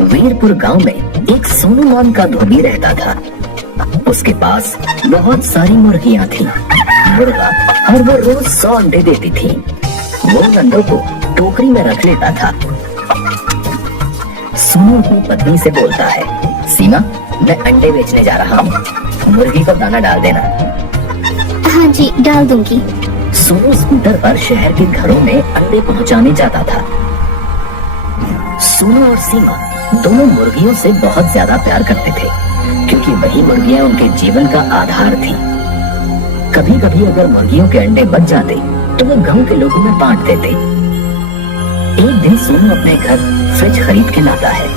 वीरपुर गांव में एक सोनू नाम का धोबी रहता था। उसके पास बहुत सारी मुर्गियां थीं। मुर्गा और वो रोज 100 अंडे देती थी। वो अंडों को टोकरी में रख लेता था। सोनू अपनी पत्नी से बोलता है, सीमा, मैं अंडे बेचने जा रहा हूँ, मुर्गी को दाना डाल देना। हाँ जी, डाल दूंगी। सोनू स्कूटर पर शहर के घरों में अंडे पहुँचाने जाता था। सोनू और सीमा दोनों मुर्गियों से बहुत ज्यादा प्यार करते थे, क्योंकि वही मुर्गियां उनके जीवन का आधार थी। कभी कभी अगर मुर्गियों के अंडे बच जाते तो वो गांव के लोगों में बांट देते। एक दिन सोनू अपने घर फ्रिज खरीद के लाता है।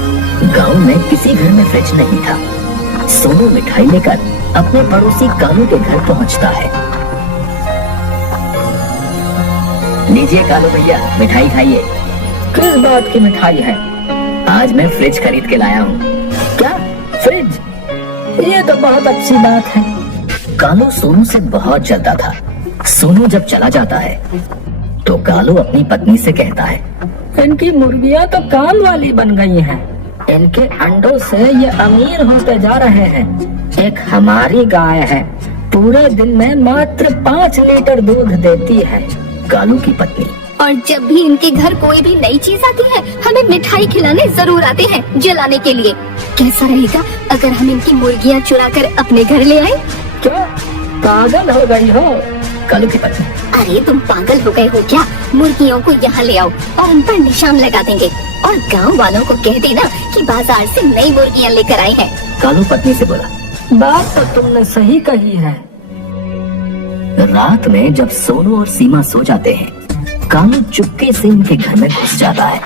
गांव में किसी घर में फ्रिज नहीं था। सोनू मिठाई लेकर अपने पड़ोसी कालू के घर पहुंचता है। लीजिए कालू भैया, मिठाई खाइए। किस बात की मिठाई है? आज मैं फ्रिज खरीद के लाया हूँ। क्या फ्रिज? ये तो बहुत अच्छी बात है। कालू सोनू से बहुत जलता था। सोनू जब चला जाता है तो कालू अपनी पत्नी से कहता है, इनकी मुर्गियां तो काम वाली बन गई हैं। इनके अंडों से ये अमीर होते जा रहे हैं। एक हमारी गाय है, पूरे दिन में मात्र 5 लीटर दूध देती है। कालू की पत्नी, और जब भी इनके घर कोई भी नई चीज आती है, हमें मिठाई खिलाने जरूर आते हैं जलाने के लिए। कैसा रहेगा अगर हम इनकी मुर्गियां चुरा कर अपने घर ले आए? क्या पागल हो गई हो? कालू की पत्नी, अरे तुम पागल हो गए हो क्या? मुर्गियों को यहाँ ले आओ और उन पर निशान लगा देंगे, और गांव वालों को कह देना कि बाजार से नई मुर्गियां लेकर आए हैं। कालू पत्नी से बोला, बात तो तुमने सही कही है। रात में जब सोनू और सीमा सो जाते हैं, कालू चुपके से उनके घर में घुस जाता है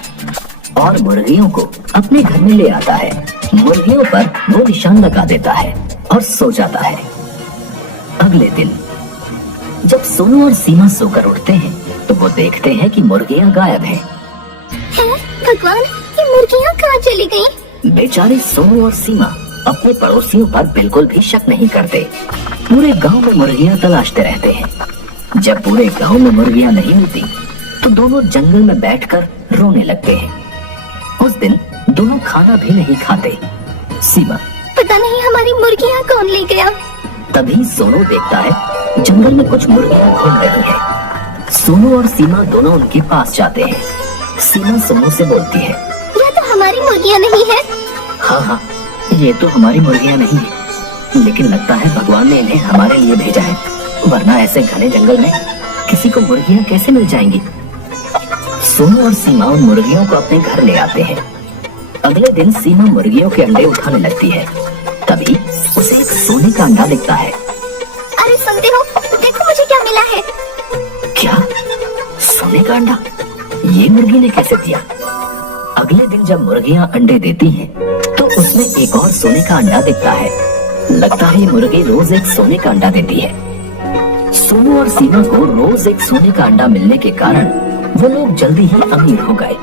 और मुर्गियों को अपने घर में ले आता है। मुर्गियों पर वो निशान लगा देता है और सो जाता है। अगले दिन जब सोनू और सीमा सोकर उठते हैं तो वो देखते हैं कि मुर्गियां गायब हैं। भगवान, ये मुर्गियां कहाँ चली गयी? बेचारे सोनू और सीमा अपने पड़ोसियों पर बिल्कुल भी शक नहीं करते। पूरे गांव में मुर्गियां तलाशते रहते हैं। जब पूरे गांव में मुर्गियां नहीं मिलती तो दोनों जंगल में बैठकर रोने लगते हैं। उस दिन दोनों खाना भी नहीं खाते। सीमा, पता नहीं हमारी मुर्गियां कौन ले गया। तभी सोनू देखता है जंगल में कुछ मुर्गियां घूम रही हैं। सोनू और सीमा दोनों उनके पास जाते हैं। सीमा सोनू से बोलती है, यह तो हमारी मुर्गियां नहीं है। हाँ, ये तो हमारी मुर्गियां नहीं है, लेकिन लगता है भगवान ने इन्हें हमारे लिए भेजा है, वरना ऐसे घने जंगल में किसी को मुर्गियां कैसे मिल जाएंगी। सोनू और सीमा उन मुर्गियों को अपने घर ले आते हैं। अगले दिन सीमा मुर्गियों के अंडे उठाने लगती है। तभी उसे एक सोने का अंडा दिखता है। अरे सुनते हो, देखो मुझे क्या मिला है। क्या? सोने का अंडा? ये मुर्गी ने कैसे दिया? अगले दिन जब मुर्गियां अंडे देती हैं, तो उसमें एक और सोने का अंडा दिखता है। लगता है ये मुर्गी रोज एक सोने का अंडा देती है। सोनू और सीमा को रोज एक सोने का अंडा मिलने के कारण वो लोग जल्दी ही अमीर हो गए।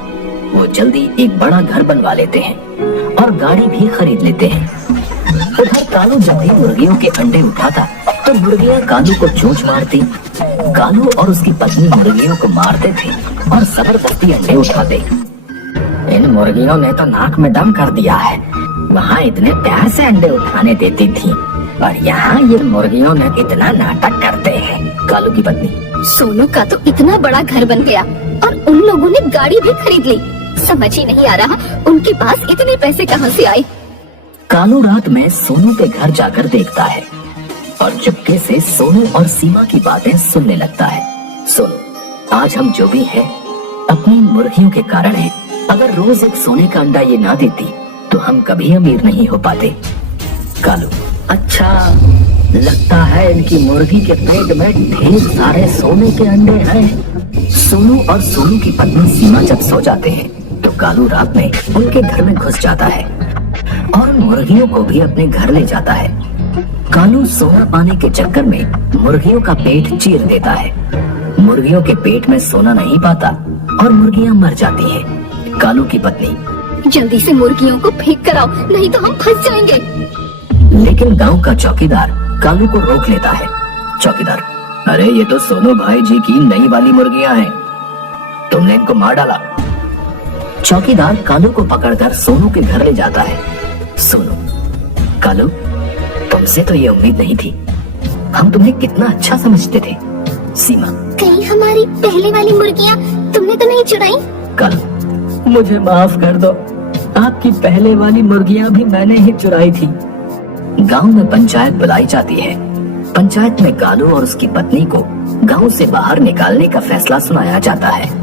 वो जल्दी एक बड़ा घर बनवा लेते हैं और गाड़ी भी खरीद लेते हैं। उधर कालू जब भी मुर्गियों के अंडे उठाता तो मुर्गियां कालू को चोंच मारती। कालू और उसकी पत्नी मुर्गियों को मारते थे और जबरदस्ती अंडे उठाते। इन मुर्गियों ने तो नाक में दम कर दिया है। वहाँ इतने प्यार से अंडे उठाने देती थी, और यहाँ ये मुर्गियों ने इतना नाटक करते हैं। कालू की पत्नी, सोनू का तो इतना बड़ा घर बन गया और उन लोगों ने गाड़ी भी खरीद ली। समझ ही नहीं आ रहा उनके पास इतने पैसे कहाँ से आए। कालू रात में सोनू के घर जाकर देखता है और चुपके से सोनू और सीमा की बातें सुनने लगता है। सोनू, आज हम जो भी हैं अपनी मुर्गियों के कारण है। अगर रोज एक सोने का अंडा ये ना देती तो हम कभी अमीर नहीं हो पाते। कालू, अच्छा, लगता है इनकी मुर्गी के पेट में ढेर सारे सोने के अंडे हैं। सोनू और सोनू की पत्नी सीमा जब सो जाते हैं तो कालू रात में उनके घर में घुस जाता है और मुर्गियों को भी अपने घर ले जाता है। कालू सोना पाने के चक्कर में मुर्गियों का पेट चीर देता है। मुर्गियों के पेट में सोना नहीं पाता और मुर्गियां मर जाती हैं। कालू की पत्नी, जल्दी से मुर्गियों को फेंक कर आओ, नहीं तो हम फंस जाएंगे। लेकिन गांव का चौकीदार कालू को रोक लेता है। चौकीदार, अरे ये तो सोनू भाई जी की नई वाली मुर्गियां हैं, तुमने इनको मार डाला। चौकीदार कालू को पकड़कर सोनू के घर ले जाता है। सोनू, कालू, तुमसे तो ये उम्मीद नहीं थी। हम तुम्हें कितना अच्छा समझते थे। सीमा, कहीं हमारी पहले वाली मुर्गियाँ तुमने तो नहीं चुराई? कालू, मुझे माफ कर दो। आपकी पहले वाली मुर्गियां भी मैंने ही चुराई थी। गांव में पंचायत बुलाई जाती है। पंचायत में कालू और उसकी पत्नी को गांव से बाहर निकालने का फैसला सुनाया जाता है।